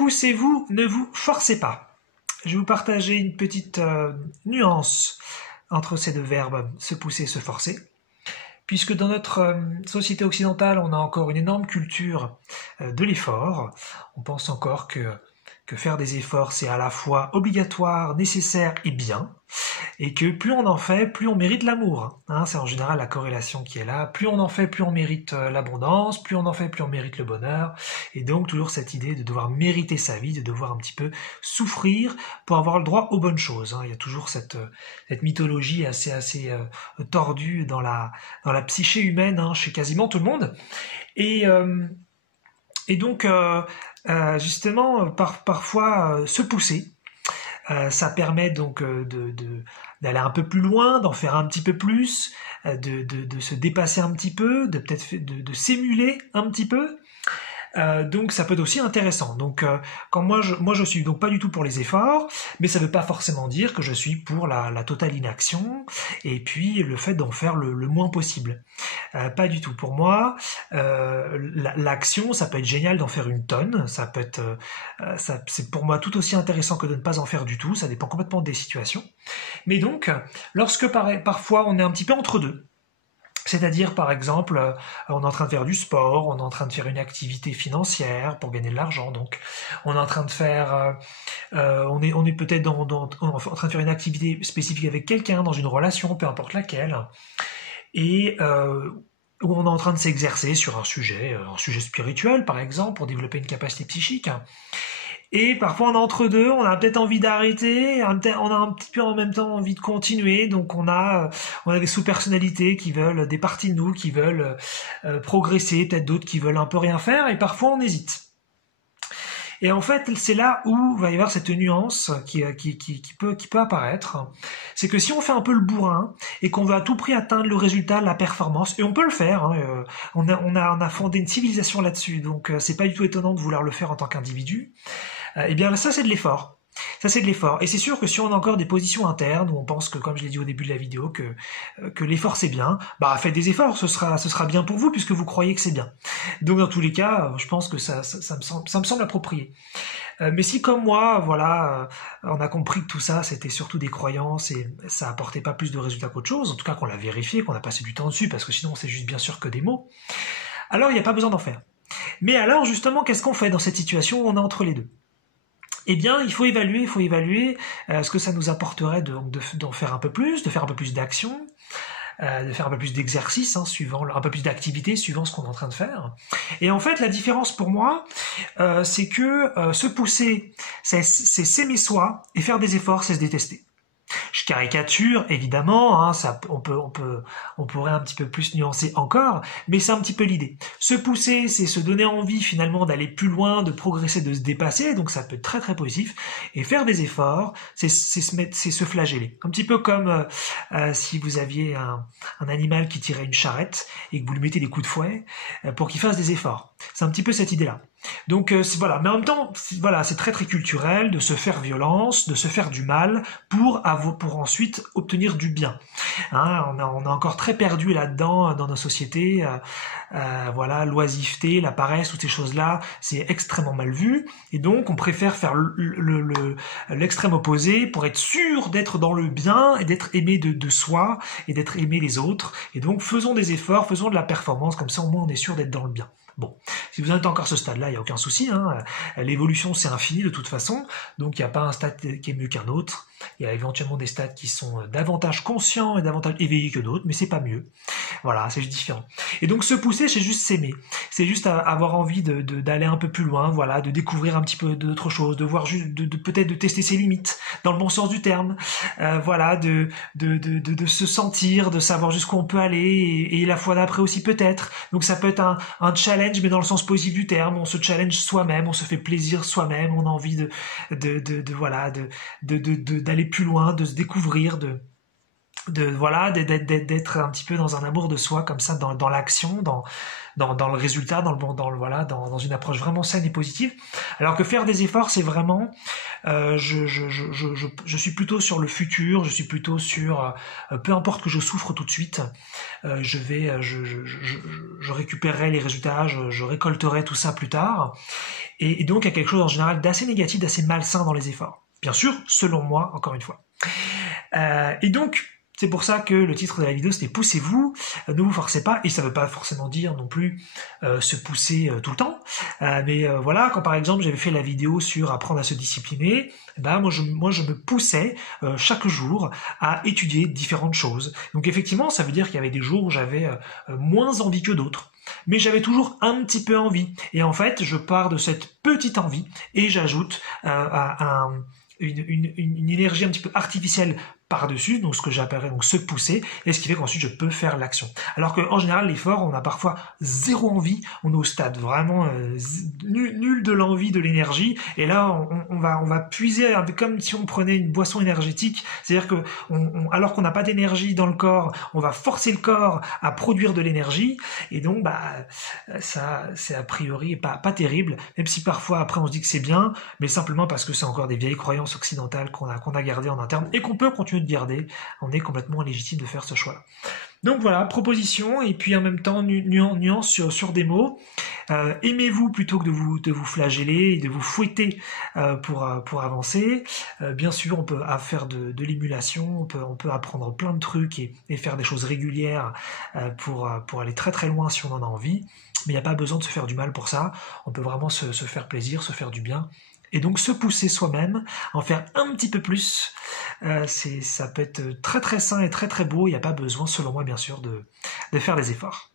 Poussez-vous, ne vous forcez pas. Je vais vous partager une petite nuance entre ces deux verbes, se pousser et se forcer. Puisque dans notre société occidentale, on a encore une énorme culture de l'effort. On pense encore que faire des efforts, c'est à la fois obligatoire, nécessaire et bien. Et que plus on en fait, plus on mérite l'amour. Hein, c'est en général la corrélation qui est là. Plus on en fait, plus on mérite l'abondance. Plus on en fait, plus on mérite le bonheur. Et donc toujours cette idée de devoir mériter sa vie, de devoir un petit peu souffrir pour avoir le droit aux bonnes choses. Hein. Il y a toujours cette mythologie assez tordue dans la psyché humaine, hein, chez quasiment tout le monde. Et donc justement, parfois se pousser. Ça permet donc d'aller un peu plus loin, d'en faire un petit peu plus, de se dépasser un petit peu, de s'émuler un petit peu. Donc ça peut être aussi intéressant. Donc quand moi je suis donc pas du tout pour les efforts, mais ça veut pas forcément dire que je suis pour la totale inaction et puis le fait d'en faire le moins possible. Pas du tout. Pour moi, l'action, ça peut être génial d'en faire une tonne. Ça peut être, c'est pour moi tout aussi intéressant que de ne pas en faire du tout. Ça dépend complètement des situations. Mais donc, lorsque parfois on est un petit peu entre deux. C'est-à-dire, par exemple, on est en train de faire du sport, on est en train de faire une activité financière pour gagner de l'argent, donc on est en train de faire, on est peut-être en train de faire une activité spécifique avec quelqu'un, dans une relation, peu importe laquelle, et où on est en train de s'exercer sur un sujet spirituel, par exemple, pour développer une capacité psychique. Et parfois on est entre deux, on a peut-être envie d'arrêter, on a un petit peu en même temps envie de continuer, donc on a des sous-personnalités qui veulent, des parties de nous qui veulent progresser, peut-être d'autres qui veulent un peu rien faire, et parfois on hésite. Et en fait, c'est là où va y avoir cette nuance qui peut apparaître. C'est que si on fait un peu le bourrin et qu'on veut à tout prix atteindre le résultat, la performance, et on peut le faire, hein, on a fondé une civilisation là-dessus, donc c'est pas du tout étonnant de vouloir le faire en tant qu'individu. Eh bien ça c'est de l'effort. Ça c'est de l'effort. Et c'est sûr que si on a encore des positions internes où on pense que, comme je l'ai dit au début de la vidéo, que l'effort c'est bien, bah faites des efforts, ce sera bien pour vous puisque vous croyez que c'est bien. Donc dans tous les cas, je pense que ça me semble approprié. Mais si comme moi, voilà, on a compris que tout ça c'était surtout des croyances et ça apportait pas plus de résultats qu'autre chose, en tout cas qu'on l'a vérifié, qu'on a passé du temps dessus, parce que sinon c'est juste bien sûr que des mots, alors il n'y a pas besoin d'en faire. Mais alors justement, qu'est-ce qu'on fait dans cette situation où on est entre les deux ? Eh bien, il faut évaluer ce que ça nous apporterait d'en faire un peu plus, de faire un peu plus d'action, de faire un peu plus d'exercice, hein, un peu plus d'activité suivant ce qu'on est en train de faire. Et en fait, la différence pour moi, c'est que se pousser, c'est s'aimer soi, et faire des efforts, c'est se détester. Je caricature, évidemment, hein, on pourrait un petit peu plus nuancer encore, mais c'est un petit peu l'idée. Se pousser, c'est se donner envie finalement d'aller plus loin, de progresser, de se dépasser, donc ça peut être très très positif. Et faire des efforts, c'est se flageller. Un petit peu comme si vous aviez un animal qui tirait une charrette et que vous lui mettez des coups de fouet pour qu'il fasse des efforts. C'est un petit peu cette idée-là. Donc voilà, mais en même temps, voilà, c'est très très culturel de se faire violence, de se faire du mal pour ensuite obtenir du bien. Hein, on a encore très perdu là-dedans dans nos sociétés. Voilà, l'oisiveté, la paresse, toutes ces choses-là, c'est extrêmement mal vu. Et donc, on préfère faire l'extrême opposé pour être sûr d'être dans le bien et d'être aimé de soi et d'être aimé des autres. Et donc, faisons des efforts, faisons de la performance, comme ça au moins on est sûr d'être dans le bien. Bon, si vous en êtes encore à ce stade-là, il n'y a aucun souci. Hein. L'évolution, c'est infini de toute façon. Donc, il n'y a pas un stade qui est mieux qu'un autre. Il y a éventuellement des stades qui sont davantage conscients et davantage éveillés que d'autres, mais c'est pas mieux. Voilà, c'est juste différent. Et donc, se pousser, c'est juste s'aimer. C'est juste avoir envie d'aller un peu plus loin, voilà, de découvrir un petit peu d'autres choses, de voir juste, peut-être de tester ses limites, dans le bon sens du terme. Voilà, de se sentir, de savoir jusqu'où on peut aller, et la fois d'après aussi peut-être. Donc, ça peut être un challenge, mais dans le sens positif du terme. On se challenge soi-même, on se fait plaisir soi-même, on a envie d'aller plus loin, de se découvrir, d'être un petit peu dans un amour de soi comme ça, dans l'action, dans le résultat, dans une approche vraiment saine et positive. Alors que faire des efforts, c'est vraiment Je suis plutôt sur le futur, je suis plutôt sur peu importe que je souffre tout de suite, je récupérerai les résultats, je récolterai tout ça plus tard. Et donc il y a quelque chose en général d'assez négatif, d'assez malsain dans les efforts. Bien sûr, selon moi, encore une fois. Et donc, c'est pour ça que le titre de la vidéo c'était poussez-vous, ne vous forcez pas, et ça ne veut pas forcément dire non plus se pousser tout le temps, mais voilà, quand par exemple j'avais fait la vidéo sur apprendre à se discipliner, ben moi je me poussais chaque jour à étudier différentes choses. Donc effectivement ça veut dire qu'il y avait des jours où j'avais moins envie que d'autres, mais j'avais toujours un petit peu envie, et en fait je pars de cette petite envie et j'ajoute une énergie un petit peu artificielle par-dessus, donc ce que j'appellerais donc se pousser, et ce qui fait qu'ensuite je peux faire l'action. Alors qu'en général, l'effort, on a parfois zéro envie, on est au stade vraiment nul de l'envie, de l'énergie, et là on va puiser comme si on prenait une boisson énergétique, c'est-à-dire que alors qu'on n'a pas d'énergie dans le corps, on va forcer le corps à produire de l'énergie, et donc ça c'est a priori pas terrible, même si parfois après on se dit que c'est bien, mais simplement parce que c'est encore des vieilles croyances occidentales qu'on a gardées en interne, et qu'on peut continuer de garder, on est complètement légitime de faire ce choix-là. Donc voilà, proposition, et puis en même temps nuance sur des mots. Aimez-vous plutôt que de vous flageller et de vous fouetter pour avancer. Bien sûr, on peut faire de l'émulation, on peut apprendre plein de trucs et faire des choses régulières pour aller très très loin si on en a envie. Mais il n'y a pas besoin de se faire du mal pour ça. On peut vraiment se faire plaisir, se faire du bien. Et donc se pousser soi-même, en faire un petit peu plus, ça peut être très très sain et très très beau, il n'y a pas besoin, selon moi bien sûr, de faire des efforts.